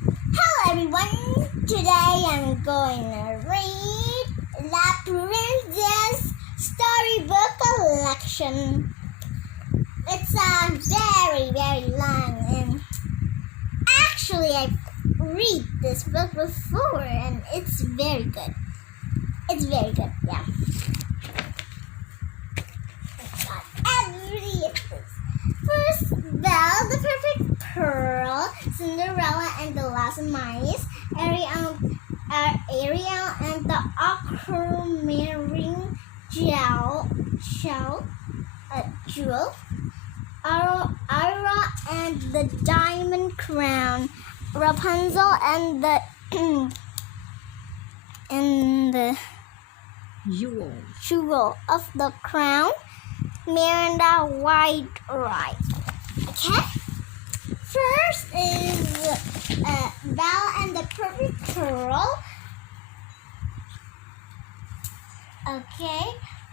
Hello everyone! Today I'm going to read La Princess Storybook Collection. It's very long and actually I've read this book before and it's very good. It's very good, yeah. First, Belle, the Perfect Pearl, Cinderella and the Last Mice, Ariel and the Aquamarine Jewel, Aura and the Diamond Crown, Rapunzel and the Jewel of the Crown, Miranda White Ride. Okay? First is Belle and the Perfect Pearl. Okay,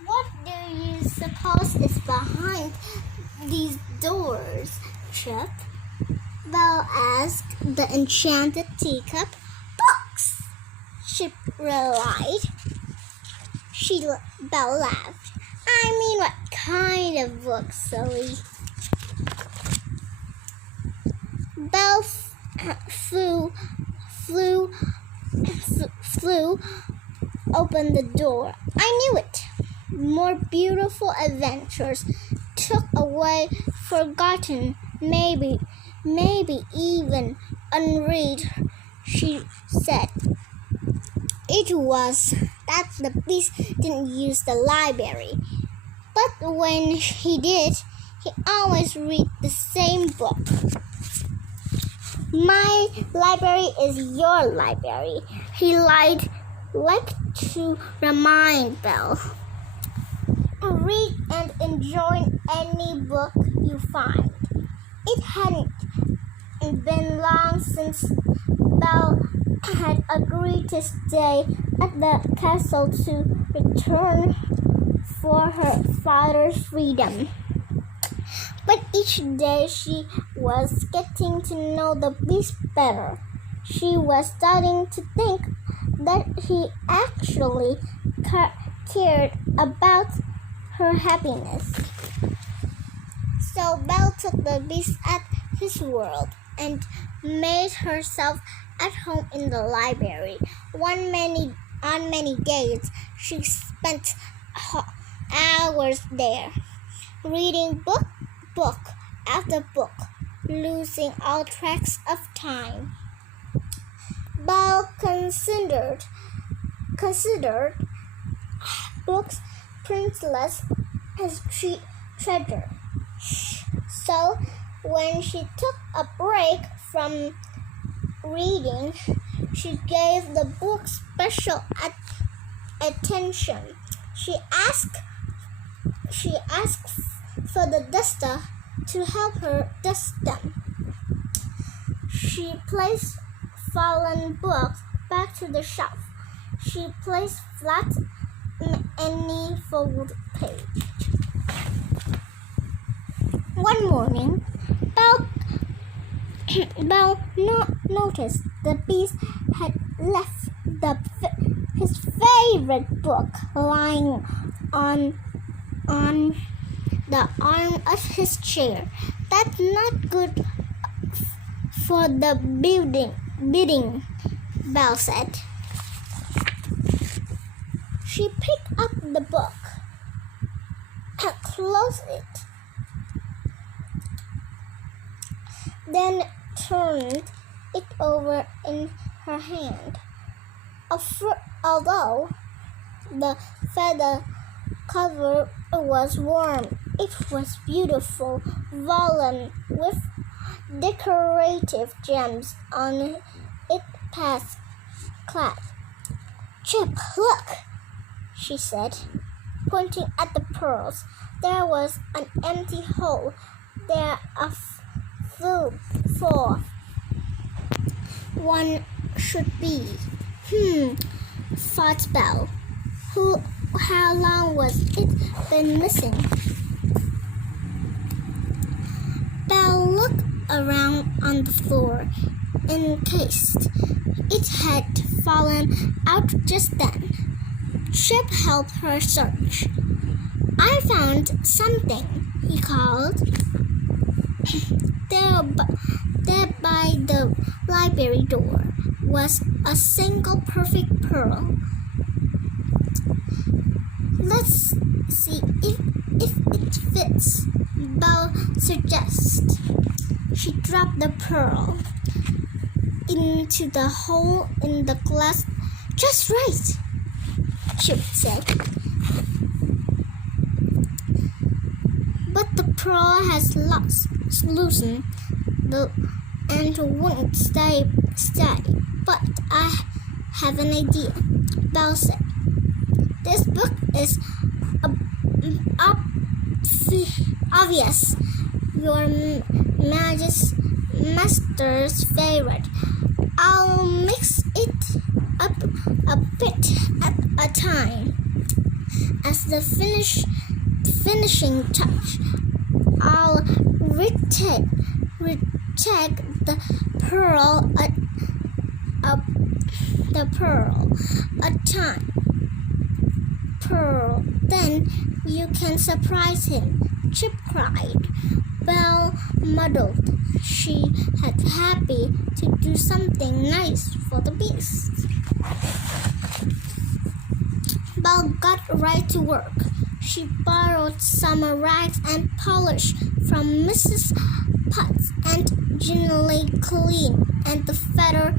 what do you suppose is behind these doors, Chip? Belle asked. The enchanted teacup. Books, Chip replied. Belle laughed. I mean, what kind of books, silly? Belle flew open the door. I knew it. More beautiful adventures, tucked away, forgotten, maybe even unread, she said. It was that the Beast didn't use the library, but when he did, he always read the same book. My library is your library, he liked to remind Belle. Read and enjoy any book you find. It hadn't been long since Belle had agreed to stay at the castle to return for her father's freedom. But each day she was getting to know the Beast better. She was starting to think that he actually cared about her happiness. So Belle took the Beast at his word and made herself at home in the library. On many days, she spent hours there, reading book after book, losing all tracks of time. Belle considered books priceless as treasure. So when she took a break from reading, she gave the book special attention. She asked for the duster to help her dust them. She placed fallen books back to the shelf. She placed flat any fold page. One morning, Belle noticed the Beast had left his favorite book lying on the arm of his chair. That's not good for the bidding, Belle said. She picked up the book and closed it, then turned it over in her hand. Although the feather cover was warm, it was beautiful, volume with decorative gems on its past clad. Chip, look, she said, pointing at the pearls. There was an empty hole there full. One should be. Thought Belle. How long was it been missing? Belle looked around on the floor. encased. It had fallen out just then. Chip helped her search. I found something, he called. There by the library door was a single perfect pearl. Let's see if it fits, Belle suggested. She dropped the pearl into the hole in the glass. Just right, Chip said. But the pearl has loosened and won't stay. But I have an idea, Belle said. This book is obvious your master's favorite. I'll mix it up a bit at a time. As the finishing touch, I'll retake the pearl then you can surprise him, Chip cried. Belle muddled. She had happy to do something nice for the beast. Belle got right to work. She borrowed some rags and polish from Mrs. Potts and gently cleaned the feather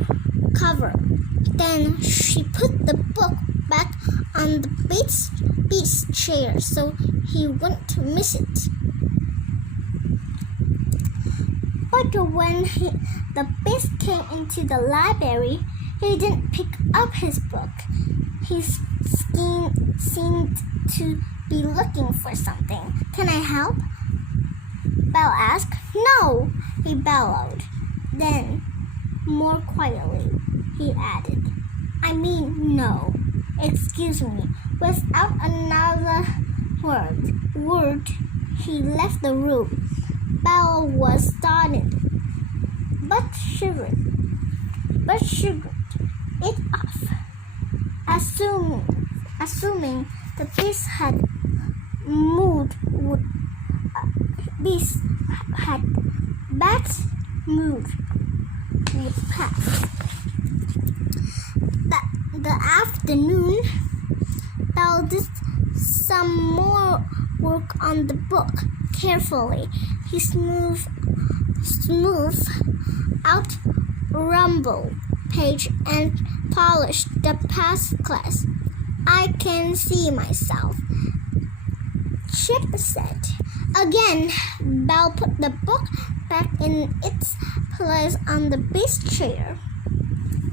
cover. Then she put the book back on the beast's chair so he wouldn't miss it. But when the beast came into the library, he didn't pick up his book. He seemed to be looking for something. Can I help? Belle asked. No, he bellowed. Then, more quietly, he added, I mean no. Excuse me. Without another word, he left the room. Belle was startled, but shivered it off, assuming the beast had bad mood would pass. The afternoon, Belle did some more work on the book. Carefully, he smoothed out rumble page and polished the past class. I can see myself, Chip said. Again, Belle put the book back in its place on the beast chair.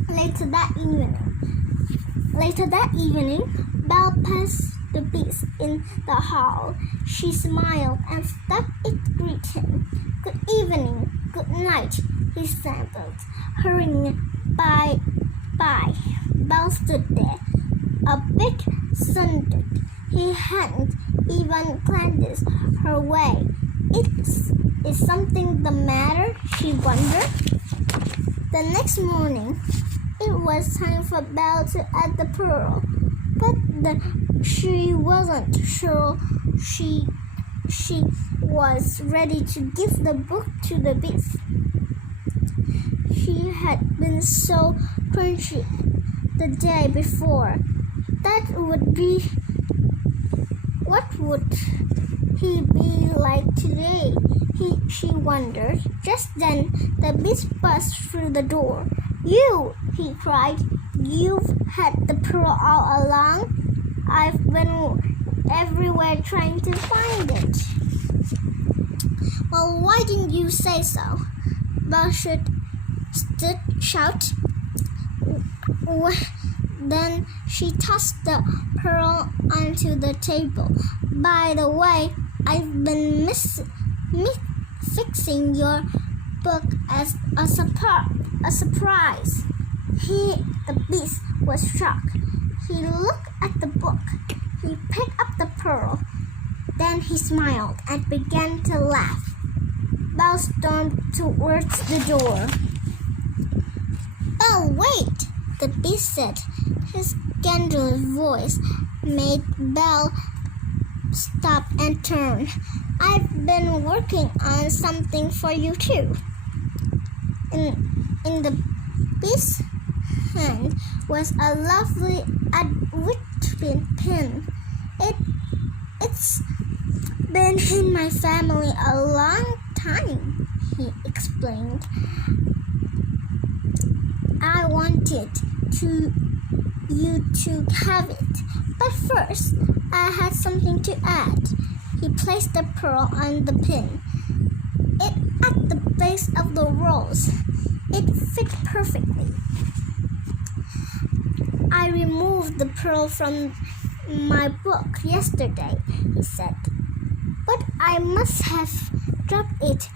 Later that evening, Belle passed the beast in the hall. She smiled and stepped it to greet him. Good evening, good night, he sampled, hurrying by. Belle stood there, a bit sundered. He hadn't even glanced her way. Is something the matter? She wondered. The next morning, it was time for Belle to add the pearl, but she wasn't sure she was ready to give the book to the beast. She had been so crunchy the day before. What would he be like today? She wondered. Just then, the beast burst through the door. You, he cried. You've had the pearl all along? I've been everywhere trying to find it. Well, why didn't you say so? Belle should shout. Then she tossed the pearl onto the table. By the way, I've been fixing your book as a surprise. The beast was shocked. He looked at the book. He picked up the pearl. Then he smiled and began to laugh. Belle stormed towards the door. Wait, the beast said. His scandalous voice made Belle stop and turn. I've been working on something for you too. In the beast's hand was a lovely advertisement pin. It's been in my family a long time, he explained. I wanted you to have it, but first I had something to add. He placed the pearl on the pin. It at the base of the rose. It fit perfectly. I removed the pearl from my book yesterday, he said, but I must have dropped it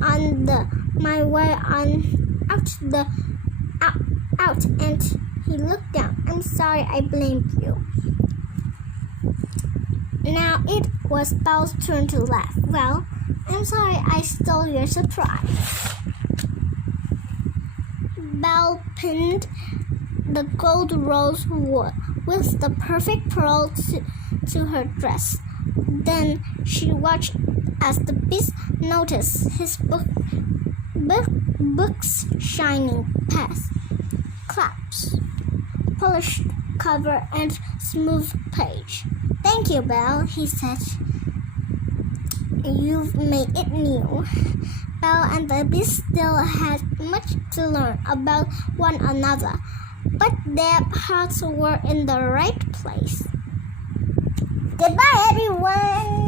on my way out, and he looked down. I'm sorry I blamed you. Now it was Belle's turn to laugh. Well, I'm sorry I stole your surprise. Belle pinned the gold rose with the perfect pearl to her dress. Then she watched as the beast noticed his book's shining past, claps, polished cover, and smooth page. Thank you, Belle, he said. You've made it new. Belle and the beast still had much to learn about one another, but their hearts were in the right place. Goodbye, everyone!